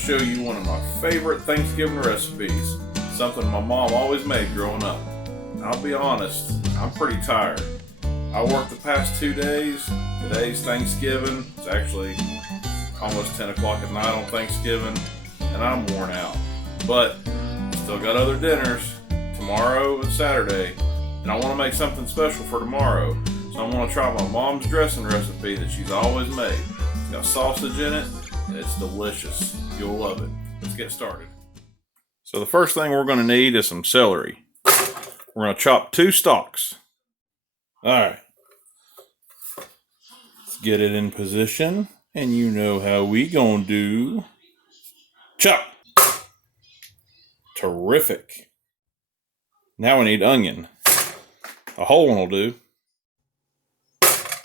show you one of my favorite Thanksgiving recipes, something my mom always made growing up. I'll be honest, I'm pretty tired. I worked the past 2 days. Today's Thanksgiving. It's actually almost 10 o'clock at night on Thanksgiving, and I'm worn out. But still got other dinners tomorrow and Saturday, and I want to make something special for tomorrow. So I want to try my mom's dressing recipe that she's always made. It's got sausage in it, and it's delicious. You'll love it. Let's get started. So the first thing we're going to need is some celery. We're going to chop 2 stalks. Alright. Let's get it in position, and you know how we gonna do. Chop! Terrific. Now we need onion. A whole one will do.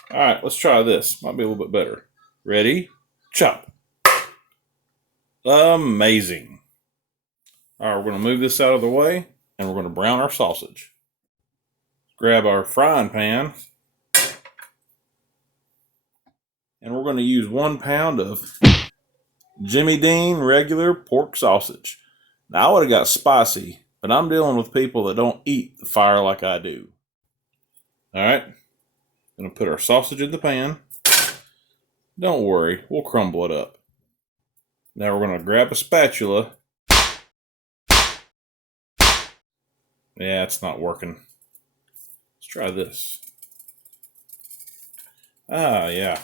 Alright, let's try this. Might be a little bit better. Ready? Chop. Amazing. Alright, we're going to move this out of the way, and we're going to brown our sausage. Grab our frying pan, and we're going to use 1 pound of Jimmy Dean regular pork sausage. Now I would have got spicy, but I'm dealing with people that don't eat the fire like I do. Alright, going to put our sausage in the pan. Don't worry, we'll crumble it up. Now we're going to grab a spatula. Yeah, it's not working. Let's try this. Ah, yeah.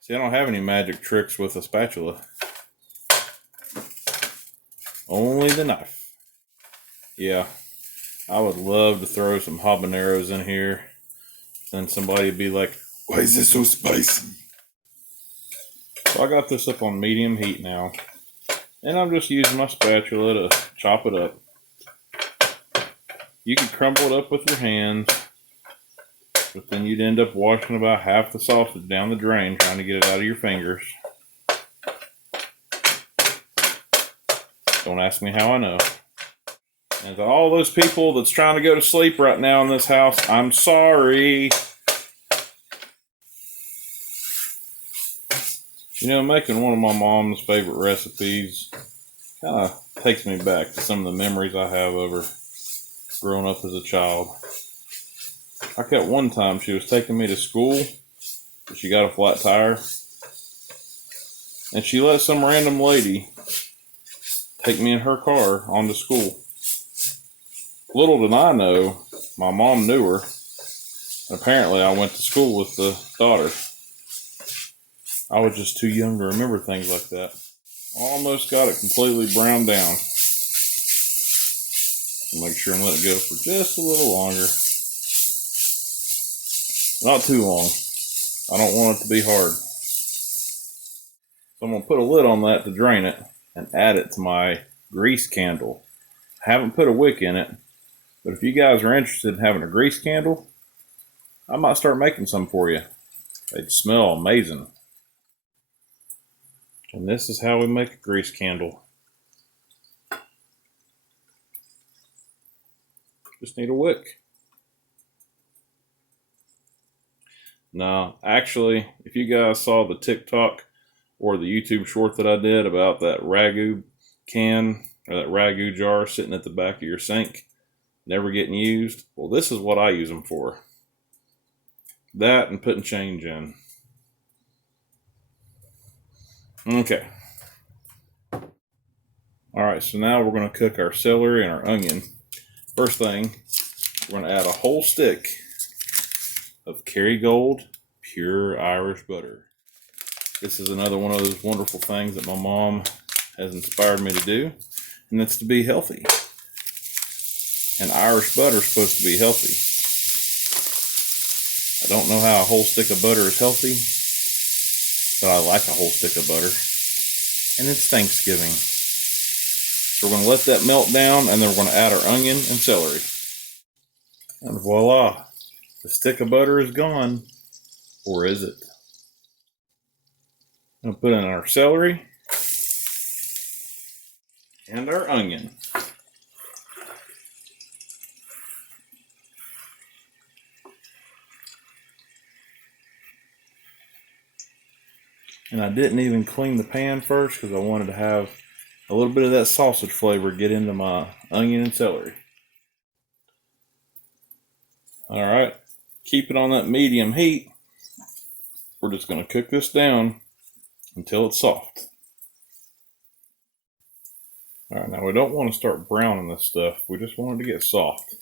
See, I don't have any magic tricks with a spatula. Only the knife. Yeah, I would love to throw some habaneros in here. Then somebody would be like, "Why is this so spicy?" So I got this up on medium heat now. And I'm just using my spatula to chop it up. You could crumble it up with your hands, but then you'd end up washing about half the sausage down the drain trying to get it out of your fingers. Don't ask me how I know. And to all those people that's trying to go to sleep right now in this house, I'm sorry. You know, making one of my mom's favorite recipes kind of takes me back to some of the memories I have of her growing up as a child. I kept one time she was taking me to school, but she got a flat tire, and she let some random lady take me in her car on to school. Little did I know, my mom knew her, and apparently I went to school with the daughter. I was just too young to remember things like that. Almost got it completely browned down. Make sure and let it go for just a little longer. Not too long. I don't want it to be hard. So I'm going to put a lid on that to drain it and add it to my grease candle. I haven't put a wick in it, but if you guys are interested in having a grease candle, I might start making some for you. They'd smell amazing. And this is how we make a grease candle. Just need a wick. Now, actually, if you guys saw the TikTok or the YouTube short that I did about that ragu can or that ragu jar sitting at the back of your sink, never getting used, well, this is what I use them for. That and putting change in. Okay. Alright, so now we're going to cook our celery and our onion. First thing, we're going to add a whole stick of Kerrygold pure Irish butter. This is another one of those wonderful things that my mom has inspired me to do, and that's to be healthy. And Irish butter is supposed to be healthy. I don't know how a whole stick of butter is healthy, but I like a whole stick of butter. And it's Thanksgiving. So we're going to let that melt down, and then we're going to add our onion and celery. And voila, the stick of butter is gone. Or is it? I'm going to put in our celery and our onion. And I didn't even clean the pan first because I wanted to have a little bit of that sausage flavor get into my onion and celery. Alright, keep it on that medium heat. We're just going to cook this down until it's soft. Alright, now we don't want to start browning this stuff. We just want it to get soft.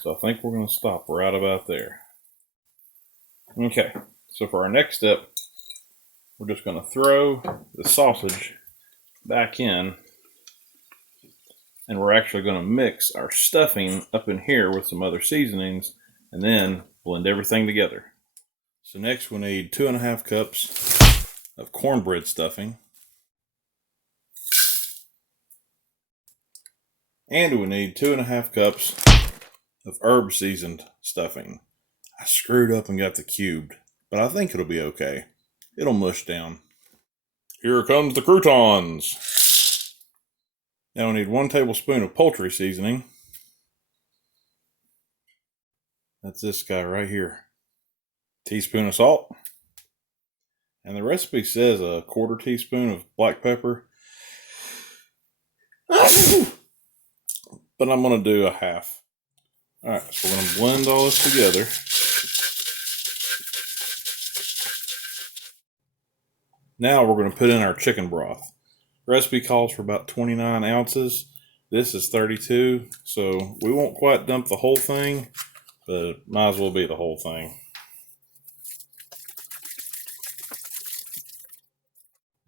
So I think we're going to stop right about there. Okay, so for our next step, we're just going to throw the sausage back in. And we're actually going to mix our stuffing up in here with some other seasonings and then blend everything together. So next we'll need 2.5 cups of cornbread stuffing. And we need 2.5 cups of herb seasoned stuffing. I screwed up and got the cubed, but I think it'll be okay. It'll mush down. Here comes the croutons. Now we need 1 tablespoon of poultry seasoning. That's this guy right here. Teaspoon of salt. And the recipe says a 1/4 teaspoon of black pepper. But I'm going to do a half. Alright, so we're going to blend all this together. Now we're going to put in our chicken broth. Recipe calls for about 29 ounces. This is 32, so we won't quite dump the whole thing, but it might as well be the whole thing.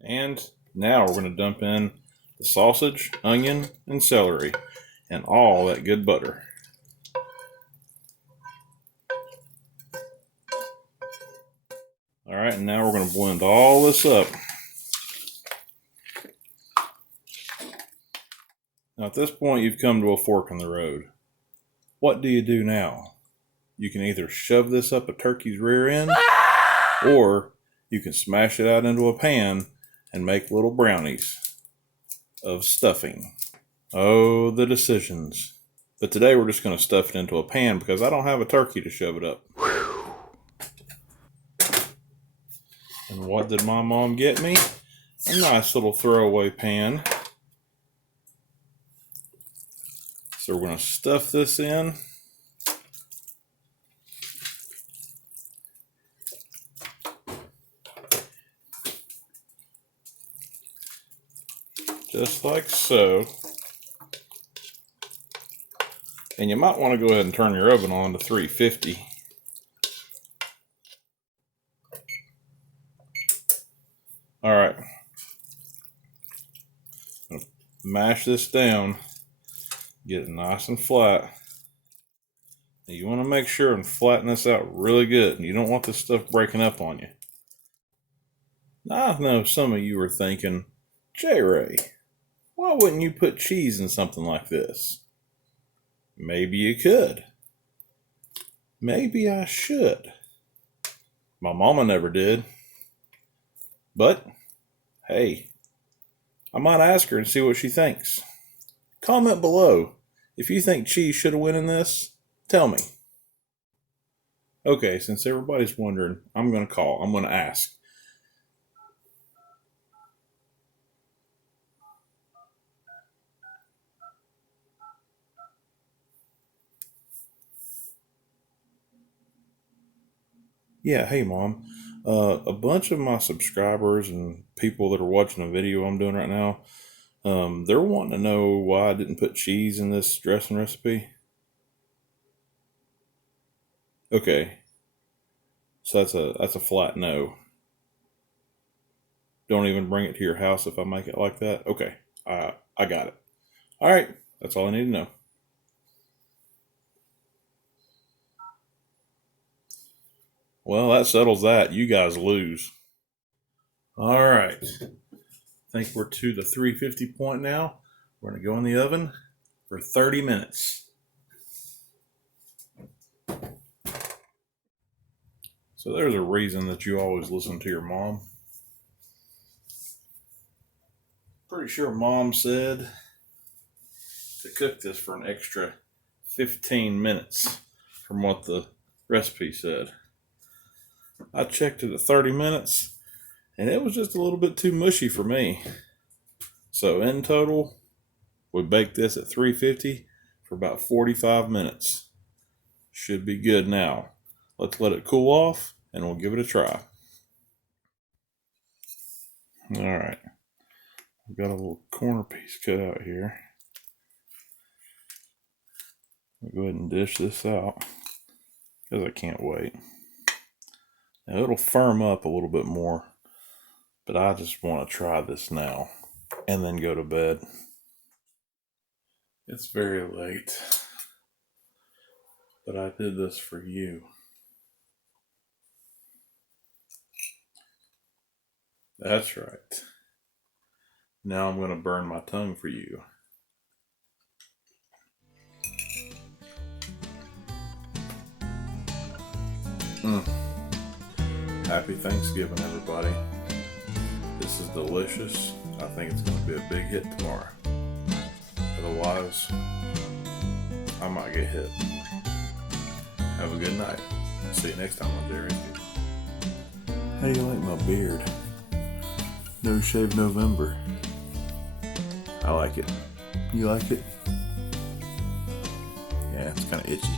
And now we're going to dump in the sausage, onion, and celery, and all that good butter. Alright, and now we're going to blend all this up. Now at this point you've come to a fork in the road. What do you do now? You can either shove this up a turkey's rear end, or you can smash it out into a pan and make little brownies of stuffing. Oh, the decisions. But today we're just going to stuff it into a pan because I don't have a turkey to shove it up. And what did my mom get me? A nice little throwaway pan. So we're going to stuff this in. Just like so. And you might want to go ahead and turn your oven on to 350. Alright. Mash this down. Get it nice and flat. And you want to make sure and flatten this out really good. And you don't want this stuff breaking up on you. Now I know some of you are thinking, J-Ray, why wouldn't you put cheese in something like this? Maybe you could. Maybe I should. My mama never did. But, hey, I might ask her and see what she thinks. Comment below. If you think cheese should have went in this, tell me. Okay, since everybody's wondering, I'm going to ask. Yeah, hey Mom. A bunch of my subscribers and people that are watching the video I'm doing right now, they're wanting to know why I didn't put cheese in this dressing recipe. Okay, so that's a flat no. Don't even bring it to your house if I make it like that. Okay, I got it. All right, that's all I need to know. Well, that settles that. You guys lose. All right. I think we're to the 350 point now. We're going to go in the oven for 30 minutes. So there's a reason that you always listen to your mom. Pretty sure Mom said to cook this for an extra 15 minutes from what the recipe said. I checked it at 30 minutes And it was just a little bit too mushy for me. So in total, we baked this at 350 for about 45 minutes. Should be good now. Let's let it cool off and we'll give it a try. Alright, I've got a little corner piece cut out here. I'll go ahead and dish this out because I can't wait. Now it'll firm up a little bit more, but I just want to try this now and then go to bed. It's very late, but I did this for you. That's right. Now I'm going to burn my tongue for you. Happy Thanksgiving, everybody. This is delicious. I think it's going to be a big hit tomorrow. Otherwise, I might get hit. Have a good night. See you next time on J-Ray. How do you like my beard? No Shave November. I like it. You like it? Yeah, it's kind of itchy.